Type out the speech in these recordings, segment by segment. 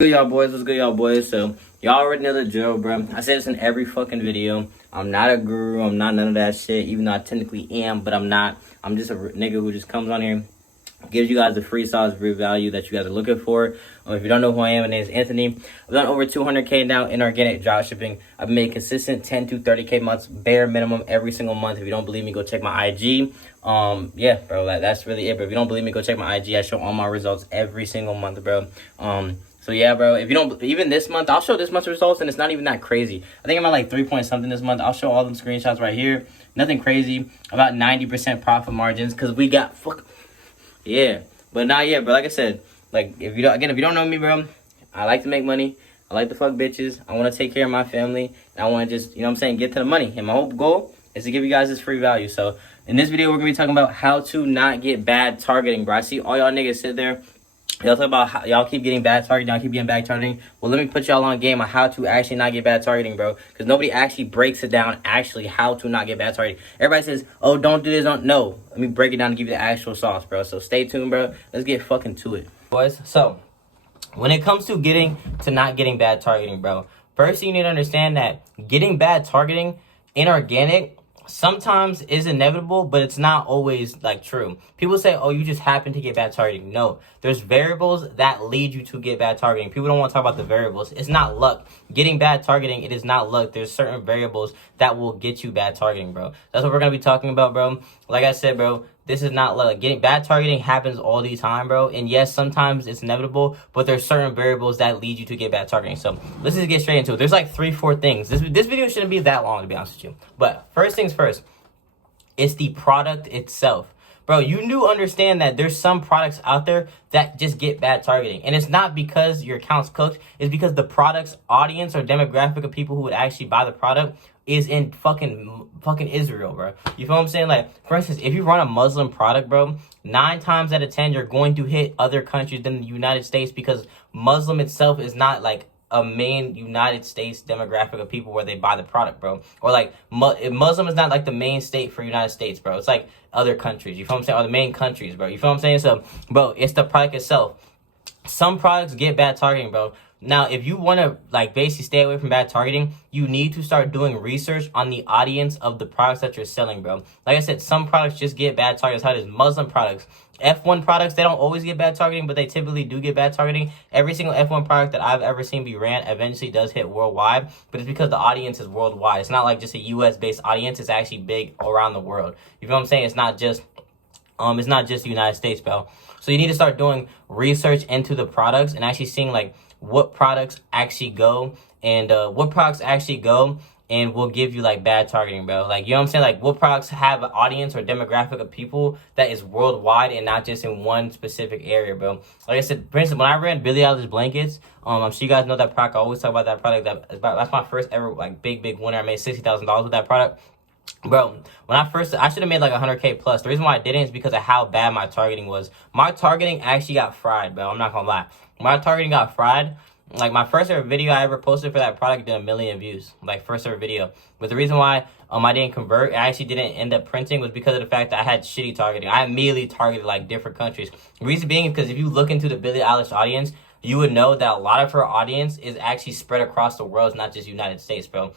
Good y'all boys, what's good y'all boys? So y'all already know the drill, bro. I say this in every fucking video. I'm not a guru, I'm not none of that shit, even though I technically am, but I'm not. I'm just a nigga who just comes on here, gives you guys the free sauce, free value that you guys are looking for. If you don't know who I am, my name is Anthony. I've done over 200K now in organic dropshipping. I've made consistent 10 to 30K months, bare minimum, every single month. If you don't believe me, go check my IG. Yeah, bro, that's really it. But if you don't believe me, go check my IG. I show all my results every single month, bro. So yeah, bro, if you don't, even this month, I'll show this month's results, and it's not even that crazy. I think I'm at like 3 point something this month. I'll show all them screenshots right here. Nothing crazy. About 90% profit margins, because we got yeah. But not yet, bro. Like I said, like if you don't know me, bro, I like to make money. I like to fuck bitches. I want to take care of my family. And I want to just, get to the money. And my whole goal is to give you guys this free value. So in this video, we're gonna be talking about how to not get bad targeting, bro. I see all y'all niggas sit there. Y'all talk about how y'all keep getting bad targeting, y'all keep getting bad targeting. Well, let me put y'all on game on how to actually not get bad targeting, bro. Because nobody actually breaks it down, actually, how to not get bad targeting. Everybody says, oh, don't do this, don't. No. Let me break it down and give you the actual sauce, bro. So stay tuned, bro. Let's get fucking to it. Boys, so when it comes to not getting bad targeting, bro, first you need to understand that getting bad targeting in organic sometimes is inevitable, but it's not always like true. People say, oh, you just happen to get bad targeting. No, there's variables that lead you to get bad targeting. People don't want to talk about the variables. It's not luck. Getting bad targeting, it is not luck. There's certain variables that will get you bad targeting, bro. That's what we're going to be talking about, bro. Like I said, bro, this is not luck. Getting bad targeting happens all the time, bro. And yes, sometimes it's inevitable, but there's certain variables that lead you to get bad targeting. So let's just get straight into it. There's like 3-4 things. This video shouldn't be that long, to be honest with you. But first things first, it's the product itself. Bro, you do understand that there's some products out there that just get bad targeting. And it's not because your account's cooked. It's because the product's audience or demographic of people who would actually buy the product is in fucking Israel, bro. You feel what I'm saying? Like, for instance, if you run a Muslim product, bro, 9 times out of 10, you're going to hit other countries than the United States because Muslim itself is not like a main United States demographic of people where they buy the product, bro. Or like Muslim is not like the main state for United States, bro. It's like other countries. You feel what I'm saying? Or the main countries, bro. You feel what I'm saying? So, bro, it's the product itself. Some products get bad targeting, bro. Now, if you want to like basically stay away from bad targeting, you need to start doing research on the audience of the products that you're selling, bro. Like I said, some products just get bad targeting. How it is Muslim products. F1 products, they don't always get bad targeting, but they typically do get bad targeting. Every single F1 product that I've ever seen be ran eventually does hit worldwide, but it's because the audience is worldwide. It's not like just a US-based audience. It's actually big around the world. You feel what I'm saying? It's not just the United States, bro. So you need to start doing research into the products and actually seeing like what products actually go and will give you like bad targeting, bro. Like, you know what I'm saying? Like, what products have an audience or demographic of people that is worldwide and not just in one specific area, bro. Like I said, for instance, when I ran Billie Eilish blankets, I'm sure you guys know that product. I always talk about that product. That's my first ever like big winner. I made $60,000 with that product. Bro, I should have made like 100K plus. The reason why I didn't is because of how bad my targeting was. My targeting actually got fried, bro. I'm not gonna lie. My targeting got fried. Like, my first ever video I ever posted for that product did 1 million views. Like, first ever video. But the reason why I didn't convert, I actually didn't end up printing, was because of the fact that I had shitty targeting. I immediately targeted like different countries. The reason being is because if you look into the Billie Eilish audience, you would know that a lot of her audience is actually spread across the world. It's not just United States, bro.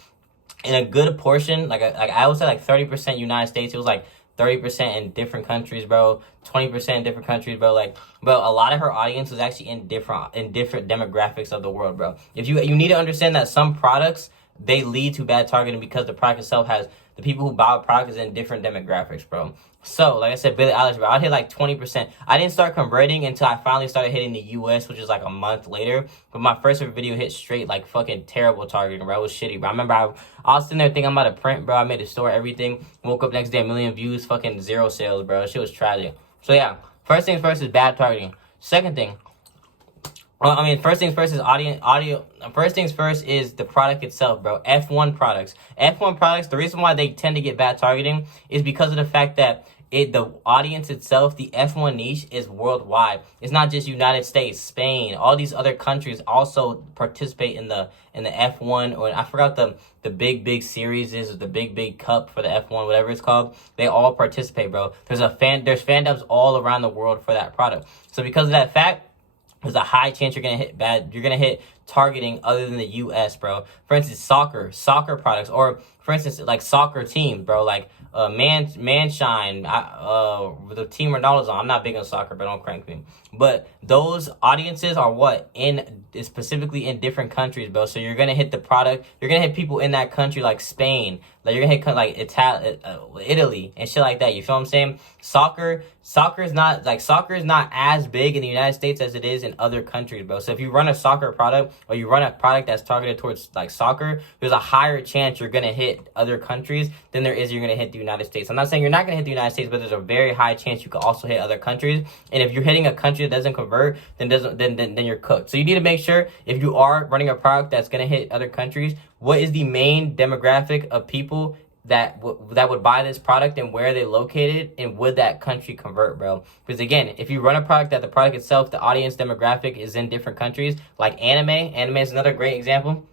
In a good portion, like I would say like 30% United States. It was like 30% in different countries, bro. 20% in different countries, bro. Like, bro, a lot of her audience was actually in different demographics of the world, bro. If you need to understand that some products, they lead to bad targeting because the product itself has the people who buy a product is in different demographics, bro. So, like I said, Billie Eilish, bro, I hit like 20%. I didn't start converting until I finally started hitting the US, which is like a month later. But my first ever video hit straight, like fucking terrible targeting, bro. It was shitty, bro. I remember I was sitting there thinking I'm about to print, bro. I made a store, everything. Woke up next day, 1 million views, fucking 0 sales, bro. Shit was tragic. So, yeah, first things first is bad targeting. Second thing, first things first is audio. First things first is the product itself, bro. F1 products. F1 products, the reason why they tend to get bad targeting is because of the fact that the audience itself, the F1 niche, is worldwide. It's not just United States, Spain, all these other countries also participate in the F1, or I forgot the big series is, or the big cup for the F1, whatever it's called. They all participate, bro. There's fandoms all around the world for that product. So because of that fact, there's a high chance you're gonna hit targeting other than the US, bro. For instance, soccer products, or for instance, like soccer teams, bro, like Manshine, the team Ronaldo's on. I'm not big on soccer, but don't crank me. But those audiences are specifically in different countries, bro. So you're gonna hit the product. You're gonna hit people in that country, like Spain. Like you're gonna hit like Italy and shit like that. You feel what I'm saying? Soccer is not as big in the United States as it is in other countries, bro. So if you run a soccer product, or you run a product that's targeted towards like soccer, there's a higher chance you're gonna hit other countries than there is you're gonna hit the United States. I'm not saying you're not gonna hit the United States, but there's a very high chance you could also hit other countries. And if you're hitting a country that doesn't convert, then you're cooked. So you need to make sure, if you are running a product that's gonna hit other countries, what is the main demographic of people that would buy this product, and where are they located, and would that country convert, bro? Because again, if you run a product that the product itself, the audience demographic is in different countries, like anime is another great example.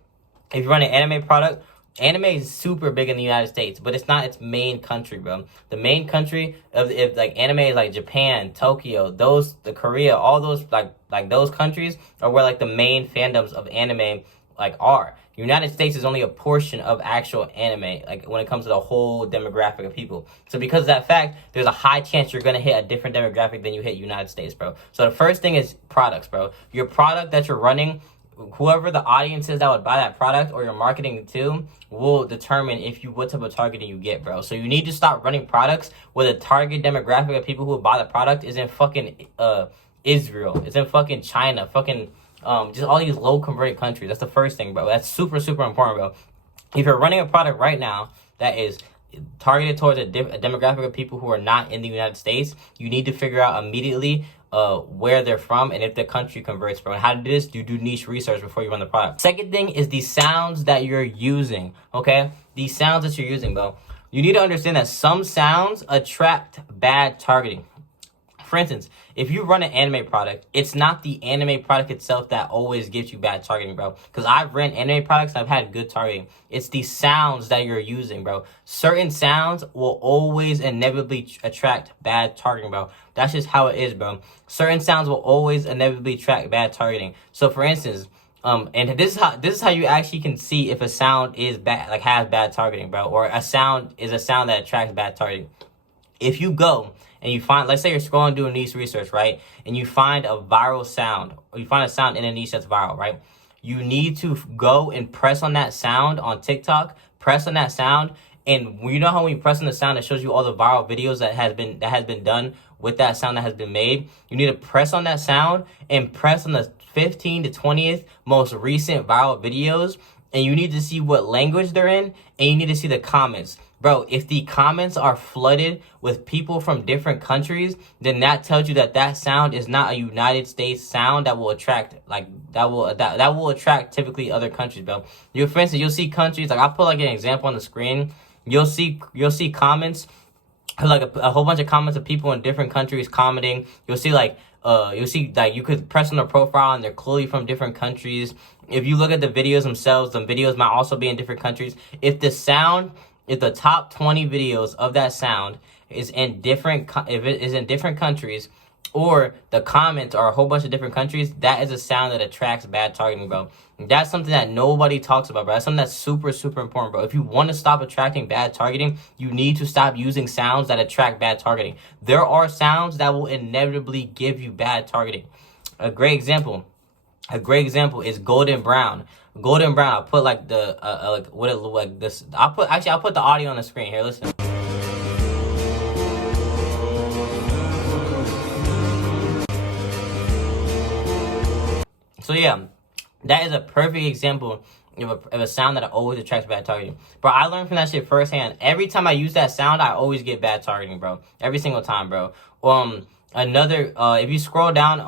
If you run an anime product, anime is super big in the United States, but it's not its main country, bro. The main country if like anime is like Japan, Tokyo, the Korea, all those like those countries are where like the main fandoms of anime like are. United States is only a portion of actual anime, like when it comes to the whole demographic of people. So because of that fact, there's a high chance you're gonna hit a different demographic than you hit United States, bro. So the first thing is products, bro. Your product that you're running, whoever the audience is that would buy that product or you're marketing to, will determine what type of targeting you get, bro. So you need to stop running products where the target demographic of people who buy the product is in fucking Israel. It's in fucking China, fucking just all these low converted countries. That's the first thing, bro. That's super, super important, bro. If you're running a product right now that is targeted towards a demographic of people who are not in the United States, you need to figure out immediately where they're from and if the country converts, bro. And how to do this, you do niche research before you run the product. Second thing is the sounds that you're using, okay? These sounds that you're using, bro. You need to understand that some sounds attract bad targeting. For instance, if you run an anime product, it's not the anime product itself that always gives you bad targeting, bro. Because I've ran anime products and I've had good targeting. It's the sounds that you're using, bro. Certain sounds will always inevitably attract bad targeting, bro. That's just how it is, bro. Certain sounds will always inevitably attract bad targeting. So for instance, and this is how you actually can see if a sound is bad, like has bad targeting, bro, or a sound is a sound that attracts bad targeting. If you go and you find, let's say you're scrolling doing niche research, right? And you find a viral sound, or you find a sound in a niche that's viral, right? You need to go and press on that sound on TikTok, press on that sound, and you know how when you press on the sound, it shows you all the viral videos that has been done with that sound that has been made. You need to press on that sound and press on the 15th to 20th most recent viral videos, and you need to see what language they're in, and you need to see the comments. Bro, if the comments are flooded with people from different countries, then that tells you that sound is not a United States sound that will attract, like, that will attract typically other countries, bro. For instance, you'll see countries, like, I'll put, like, an example on the screen. You'll see comments, like, a whole bunch of comments of people in different countries commenting. You'll see, you could press on their profile, and they're clearly from different countries. If you look at the videos themselves, the videos might also be in different countries. If the top 20 videos of that sound is in different countries, or the comments are a whole bunch of different countries, that is a sound that attracts bad targeting, bro. That's something that nobody talks about, bro. That's something that's super, super important, bro. If you want to stop attracting bad targeting, you need to stop using sounds that attract bad targeting. There are sounds that will inevitably give you bad targeting. A great example is golden brown. Golden brown. I'll put like what it look like this. I'll put the audio on the screen here. Listen. So yeah, that is a perfect example of a sound that always attracts bad targeting. Bro, I learned from that shit firsthand. Every time I use that sound, I always get bad targeting, bro. Every single time, bro. If you scroll down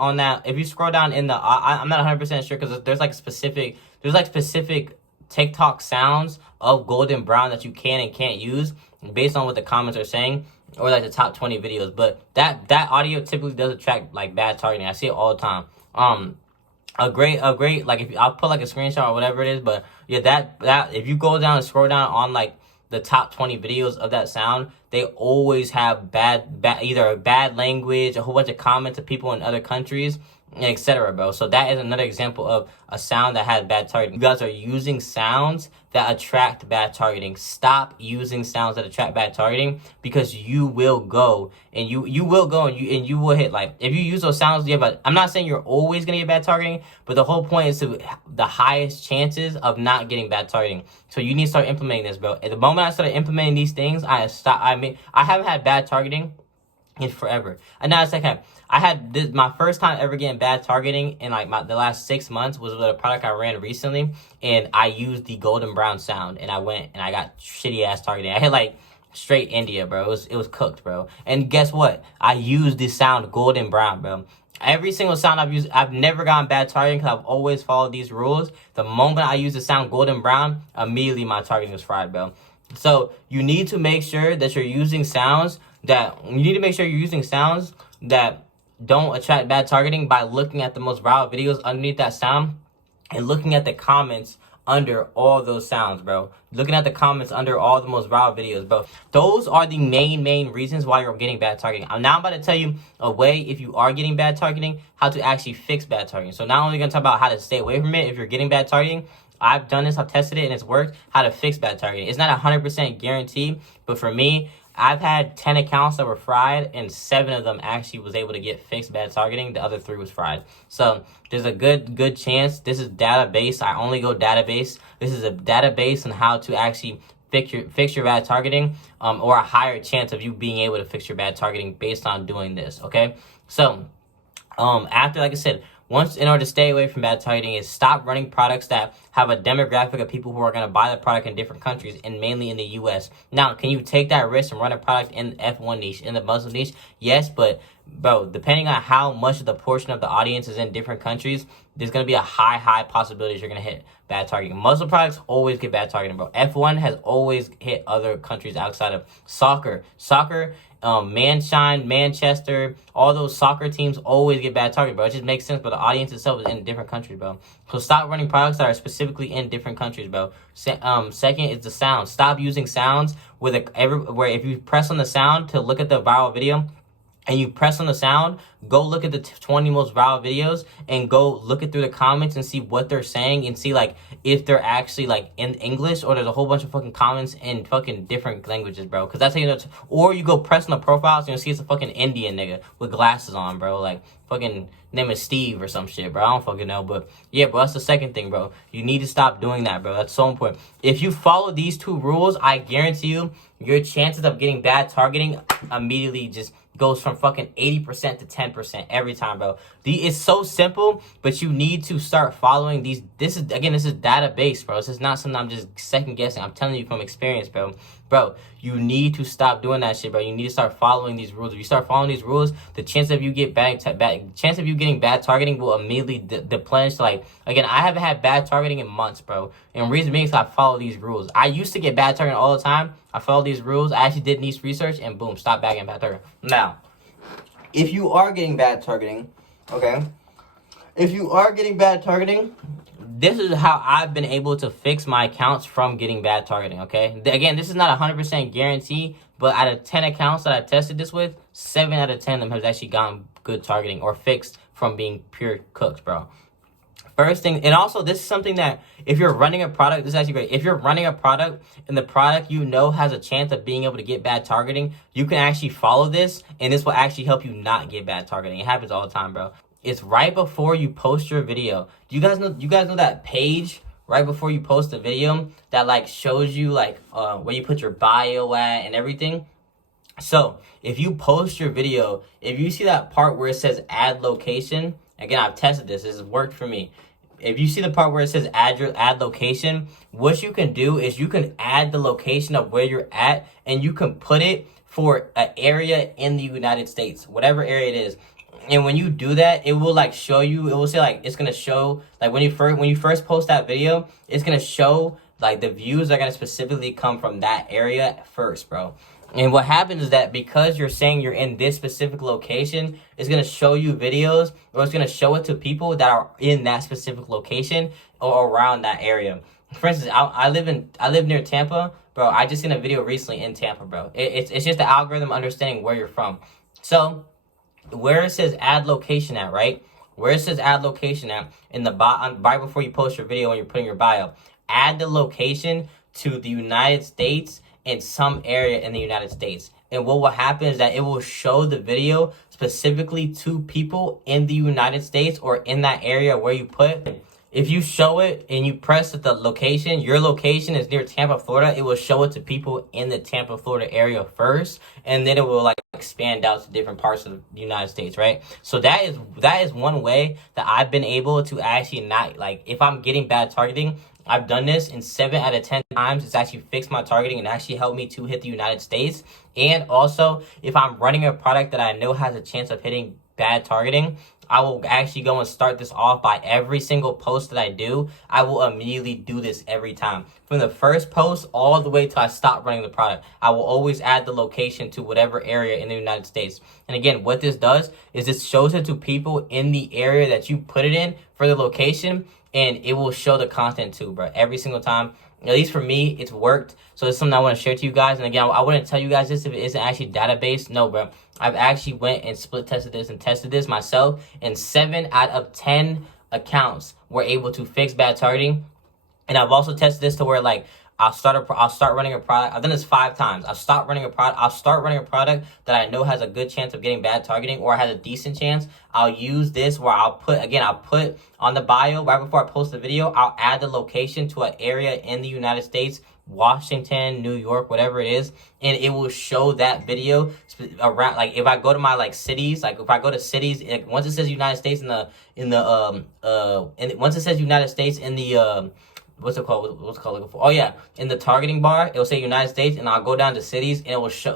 in the, I'm not 100% sure, because there's specific TikTok sounds of golden brown that you can and can't use based on what the comments are saying, or like the top 20 videos. But that audio typically does attract like bad targeting. I see it all the time. A great like, if I'll put like a screenshot or whatever it is, but yeah, that if you go down and scroll down on like the top 20 videos of that sound, they always have either bad language, a whole bunch of comments of people in other countries, etc., bro. So that is another example of a sound that has bad targeting. You guys are using sounds that attract bad targeting. Stop using sounds that attract bad targeting, because you will go and you will go and you will hit, like, if you use those sounds, you have a, I'm not saying you're always gonna get bad targeting, but the whole point is to the highest chances of not getting bad targeting. So you need to start implementing this, bro. At the moment I started implementing these things, I haven't had bad targeting in forever. And now it's like, I had this, my first time ever getting bad targeting in like the last 6 months was with a product I ran recently, and I used the golden brown sound, and I went and I got shitty ass targeting. I hit like straight India, bro. It was cooked, bro. And guess what? I used this sound golden brown, bro. Every single sound I've used, I've never gotten bad targeting because I've always followed these rules. The moment I use the sound golden brown, immediately my targeting was fried, bro. So you need to make sure that you're using sounds that don't attract bad targeting by looking at the most viral videos underneath that sound and looking at the comments under all those sounds, bro. Looking at the comments under all the most viral videos, bro. Those are the main reasons why you're getting bad targeting. I'm now about to tell you a way, if you are getting bad targeting, how to actually fix bad targeting. So not only going to talk about how to stay away from it if you're getting bad targeting, I've done this, I've tested it, and it's worked, how to fix bad targeting. It's not 100% guaranteed, but for me, I've had 10 accounts that were fried, and 7 of them actually was able to get fixed bad targeting. The other 3 was fried. So there's a good chance. This is database. I only go database. This is a database on how to actually fix your bad targeting, or a higher chance of you being able to fix your bad targeting based on doing this, okay? So after, like I said, once, in order to stay away from bad targeting, is stop running products that have a demographic of people who are going to buy the product in different countries, and mainly in the U.S. Now, can you take that risk and run a product in the F1 niche, in the Muslim niche? Yes, but, bro, depending on how much of the portion of the audience is in different countries, there's going to be a high possibility you're going to hit bad targeting. Muslim products always get bad targeting, bro. F1 has always hit other countries outside of soccer. Manchester, all those soccer teams always get bad targeting, bro. It just makes sense, but the audience itself is in different countries, bro. So stop running products that are specifically in different countries, bro. Second is the sound. Stop using sounds where if you press on the sound to look at the viral video, and you press on the sound, go look at the 20 most viral videos and go look it through the comments and see what they're saying, and see like if they're actually like in English, or there's a whole bunch of fucking comments in fucking different languages, bro. Because that's how you know. Or you go press on the profiles and you'll see it's a fucking Indian nigga with glasses on, bro. Like fucking name is Steve or some shit, bro. I don't fucking know. But yeah, bro, that's the second thing, bro. You need to stop doing that, bro. That's so important. If you follow these 2 rules, I guarantee you, your chances of getting bad targeting immediately just goes from fucking 80% to 10% every time, bro. It's so simple, but you need to start following these. This is database, bro. This is not something I'm just second guessing. I'm telling you from experience, bro. Bro, you need to stop doing that shit, bro. You need to start following these rules. If you start following these rules, the chance of you getting bad targeting will immediately deplenish. Like, again, I haven't had bad targeting in months, bro. And reason being is I follow these rules. I used to get bad targeting all the time. I follow these rules. I actually did niche research, and boom, stop bagging bad targeting. Now, if you are getting bad targeting, okay? If you are getting bad targeting, this is how I've been able to fix my accounts from getting bad targeting, okay? Again, this is not 100% guarantee, but out of 10 accounts that I tested this with, 7 out of 10 of them have actually gotten good targeting or fixed from being pure cooks, bro. First thing, and also this is something that if you're running a product, this is actually great. If you're running a product and the product you know has a chance of being able to get bad targeting, you can actually follow this, and this will actually help you not get bad targeting. It happens all the time, bro. It's right before you post your video. Do you guys know that page right before you post a video that like shows you like where you put your bio at and everything? So if you post your video, if you see that part where it says add location, again, I've tested this. This has worked for me. If you see the part where it says add location, what you can do is you can add the location of where you're at, and you can put it for an area in the United States, whatever area it is. And when you do that, it will like show you, it will say like, it's going to show like when you first post that video, it's going to show like the views are going to specifically come from that area first, bro. And what happens is that because you're saying you're in this specific location, it's going to show you videos, or it's going to show it to people that are in that specific location or around that area. For instance, I live near Tampa, bro. I just seen a video recently in Tampa, bro. It's just the algorithm understanding where you're from. So where it says add location at, right? where it says add location at, in the right before you post your video when you're putting your bio, add the location to the United States in some area in the United States. And what will happen is that it will show the video specifically to people in the United States or in that area where you put. If you show it and you press that the location, your location is near Tampa, Florida, it will show it to people in the Tampa, Florida area first, and then it will like expand out to different parts of the United States, right? So that is one way that I've been able to actually not, like, if I'm getting bad targeting, I've done this in 7 out of 10 times. It's actually fixed my targeting and actually helped me to hit the United States. And also, if I'm running a product that I know has a chance of hitting bad targeting, I will actually go and start this off by every single post that I do. I will immediately do this every time. From the first post all the way till I stop running the product, I will always add the location to whatever area in the United States. And again, what this does is this shows it to people in the area that you put it in for the location, and it will show the content too, bro. Every single time. At least for me, it's worked. So it's something I want to share to you guys. And again, I wouldn't tell you guys this if it isn't actually database. No, bro. I've actually went and split tested this and tested this myself. And 7 out of 10 accounts were able to fix bad targeting. And I've also tested this to where, like, I'll start running a product. I've done this 5 times. I'll start running a product that I know has a good chance of getting bad targeting or has a decent chance. I'll use this where I'll put on the bio right before I post the video, I'll add the location to an area in the United States, Washington, New York, whatever it is, and it will show that video around. Like, if I go to my, like, cities, like if I go to cities, like, once it says United States once it says United States in the what's it called? Oh yeah, in the targeting bar, it will say United States, and I'll go down to cities, and it will show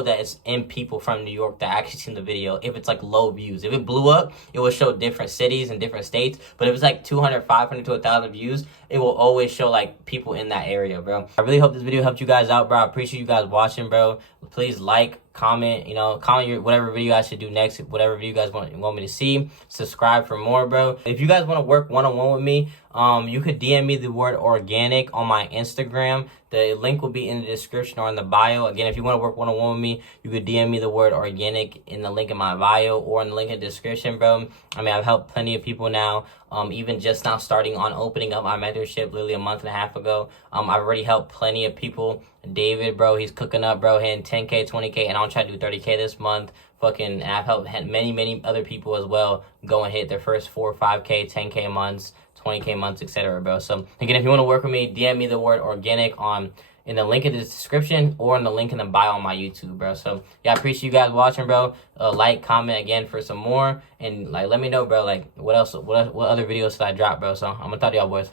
that it's in people from New York that actually seen the video. If it's like low views, if it blew up, it will show different cities and different states. But if it's like 200, 500 to 1,000 views, it will always show like people in that area, bro. I really hope this video helped you guys out, bro. I appreciate you guys watching, bro. Please like, comment, comment your whatever video I should do next, whatever video you guys want me to see. Subscribe for more, bro. If you guys want to work one-on-one with me, you could DM me the word organic on my Instagram. The link will be in the description or in the bio. Again, if you want to work one-on-one with me, you could DM me the word organic in the link in my bio or in the link in the description, bro. I mean, I've helped plenty of people now. Even just now starting on opening up my mentorship literally a month and a half ago. I've already helped plenty of people. David, bro, he's cooking up, bro, hitting 10K, 20K, and I'm trying to do 30K this month. And I've helped many other people as well go and hit their first 4, 5K, 10K months, 20K months, etc., bro. So again, if you want to work with me, DM me the word organic in the link in the description or in the link in the bio on my YouTube, bro. So yeah, I appreciate you guys watching, bro. Like, comment again for some more, and like let me know, bro, like what other videos should I drop, bro. So I'm gonna talk to y'all, boys.